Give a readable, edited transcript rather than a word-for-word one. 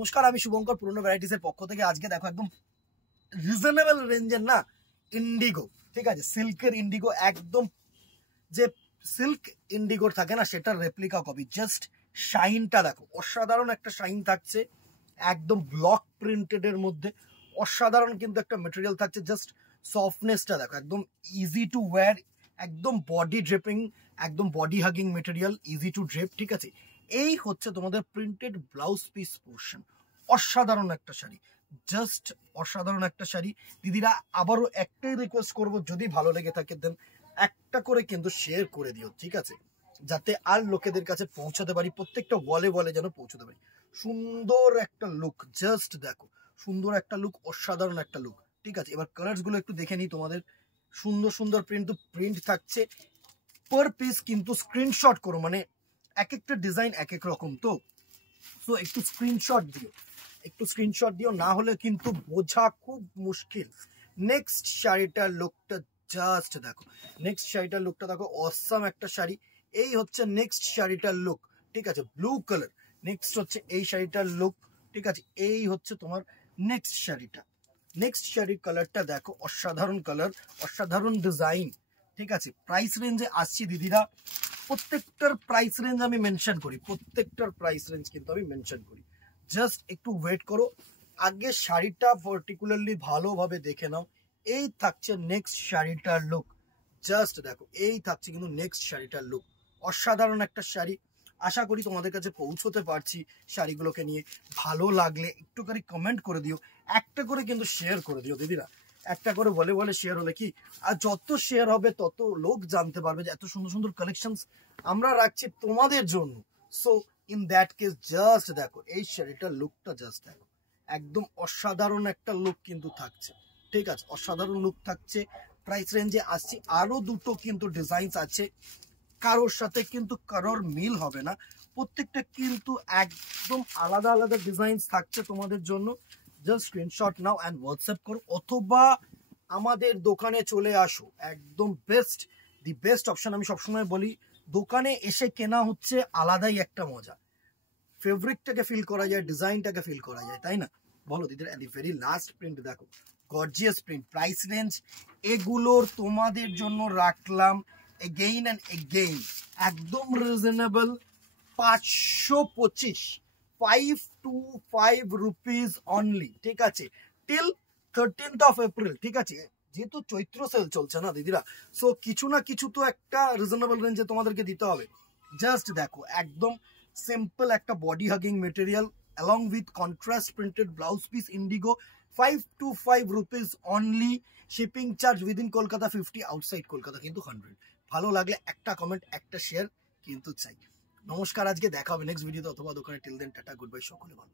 নমস্কার, আমি শুভঙ্কর পুরনো ভ্যারাইটিস এর পক্ষ থেকে। আজকে দেখো একদম রিজনেবল রেঞ্জের না ইন্ডিগো, ঠিক আছে, সিল্কের ইন্ডিগো, একদম যে সিল্ক ইন্ডিগোর থাকে না সেটার রেপ্লিকা কপি। জাস্ট শাইনটা দেখো, অসাধারণ একটা শাইন থাকছে, একদম ব্লক প্রিন্টেড এর মধ্যে অসাধারণ কিন্তু একটা মেটেরিয়াল থাকছে। জাস্ট সফটনেসটা দেখো, একদম ইজি টু ওয়্যার, একদম বডি ড্রেপিং, একদম body hugging material, easy to drape, ঠিক আছে। এই হচ্ছে তোমাদের প্রিন্টেড ব্লাউজ পিস পোর্শন। অসাধারণ একটা শাড়ি, জাস্ট অসাধারণ একটা শাড়ি। দিদিরা আবারও একটাই রিকোয়েস্ট করব, যদি ভালো লেগে থাকে দেন একটা করে কিন্তু শেয়ার করে দিও, ঠিক আছে, যাতে আর লোকেদের কাছে পৌঁছাতে পারি, প্রত্যেকটা ওয়ালে ওয়ালে যেন পৌঁছাতে পারি। সুন্দর একটা লুক, জাস্ট দেখো, সুন্দর একটা লুক, অসাধারণ একটা লুক, ঠিক আছে। এবার কালার্স গুলো একটু দেখে নিই তোমাদের। সুন্দর সুন্দর প্রিন্ট থাকছে পার পিস, কিন্তু স্ক্রিনশট করো, মানে এক একটা ডিজাইন এক এক রকম, তো একটু স্ক্রিনশট দিও, একটু স্ক্রিনশট দিও, না হলে কিন্তু বোঝা খুব মুশকিল। নেক্সট শাড়িটার লুকটা জাস্ট দেখো, নেক্সট শাড়িটার লুকটা দেখো, অসাম একটা শাড়ি। এই হচ্ছে নেক্সট শাড়িটার লুক, ঠিক আছে, ব্লু কালার। নেক্সট হচ্ছে এই শাড়িটার লুক, ঠিক আছে। এই হচ্ছে তোমার নেক্সট শাড়িটা। নেক্সট শাড়ির কালারটা দেখো, অসাধারণ কালার, অসাধারণ ডিজাইন, ঠিক আছে। প্রাইস রেঞ্জে আসছি দিদিরা, প্রত্যেকটার প্রাইস রেঞ্জ আমি মেনশন করি, প্রত্যেকটার প্রাইস রেঞ্জ কিন্তু আমি মেনশন করি। জাস্ট একটু ওয়েট করো, আগে শাড়িটা পার্টিকুলারলি ভালোভাবে দেখে নাও। এই থাকছে নেক্সট শাড়িটার লুক, জাস্ট দেখো, এই থাকছে কিন্তু নেক্সট শাড়িটার লুক। অসাধারণ একটা শাড়ি, আশা করি তোমাদের কাছে পৌঁছতে পারছি শাড়িগুলোকে নিয়ে। ভালো লাগলে একটুখানি কমেন্ট করে দিও, একটা করে কিন্তু শেয়ার করে দিও দিদিরা, একটা করে বলে বলে শেয়ার হলে কি, আর যত শেয়ার হবে তত লোক জানতে পারবে যে এত সুন্দর সুন্দর কালেকশনস আমরা রাখছি তোমাদের জন্য। So in that case just দেখো এই শাড়িটার লুকটা, জাস্ট দেখো, একদম অসাধারণ একটা লুক কিন্তু থাকছে, ঠিক আছে, অসাধারণ লুক থাকছে। প্রাইস রেঞ্জে আসছি, আরো দুটো কিন্তু ডিজাইনস আছে, কারোর সাথে কিন্তু কারোর মিল হবে না, প্রত্যেকটা কিন্তু একদম আলাদা আলাদা ডিজাইনস থাকছে তোমাদের জন্য। Just screenshot now and WhatsApp করো, অথবা আমাদের দোকানে চলে আসো। একদম বেস্ট, দি বেস্ট অপশন। আমি সবসময় বলি, দোকানে এসে কেনা হচ্ছে আলাদাই একটা মজা, ফেব্রিকটাকে ফিল করা যায়, ডিজাইনটাকে ফিল করা যায়, তাই না বলো দিদিরা। দি ভেরি লাস্ট প্রিন্ট দেখো, গর্জিয়াস প্রিন্ট। প্রাইস রেঞ্জ এগুলোর তোমাদের জন্য রাখলাম এগেইন অ্যান্ড এগেইন, একদম রিজনেবল, 525, 525 রুপিস অনলি, ঠিক আছে, টিল 13th of April, ঠিক আছে। যেহেতু চৈত্র সেল চলছে না দিদিরা, সো কিছু না কিছু তো একটা রিজনেবল রেঞ্জে তোমাদেরকে দিতে হবে। জাস্ট দেখো, একদম সিম্পল একটা body hugging material along with contrast printed blouse piece indigo, 525 rupees only, shipping charge within Kolkata 50, outside Kolkata কিন্তু 100। ভালো লাগলে একটা কমেন্ট, একটা শেয়ার কিন্তু চাই। নমস্কার, আজকে দেখা হবে নেক্সট ভিডিওতে অথবা দোকানে। Till then tata, goodbye, সকলে ভালো।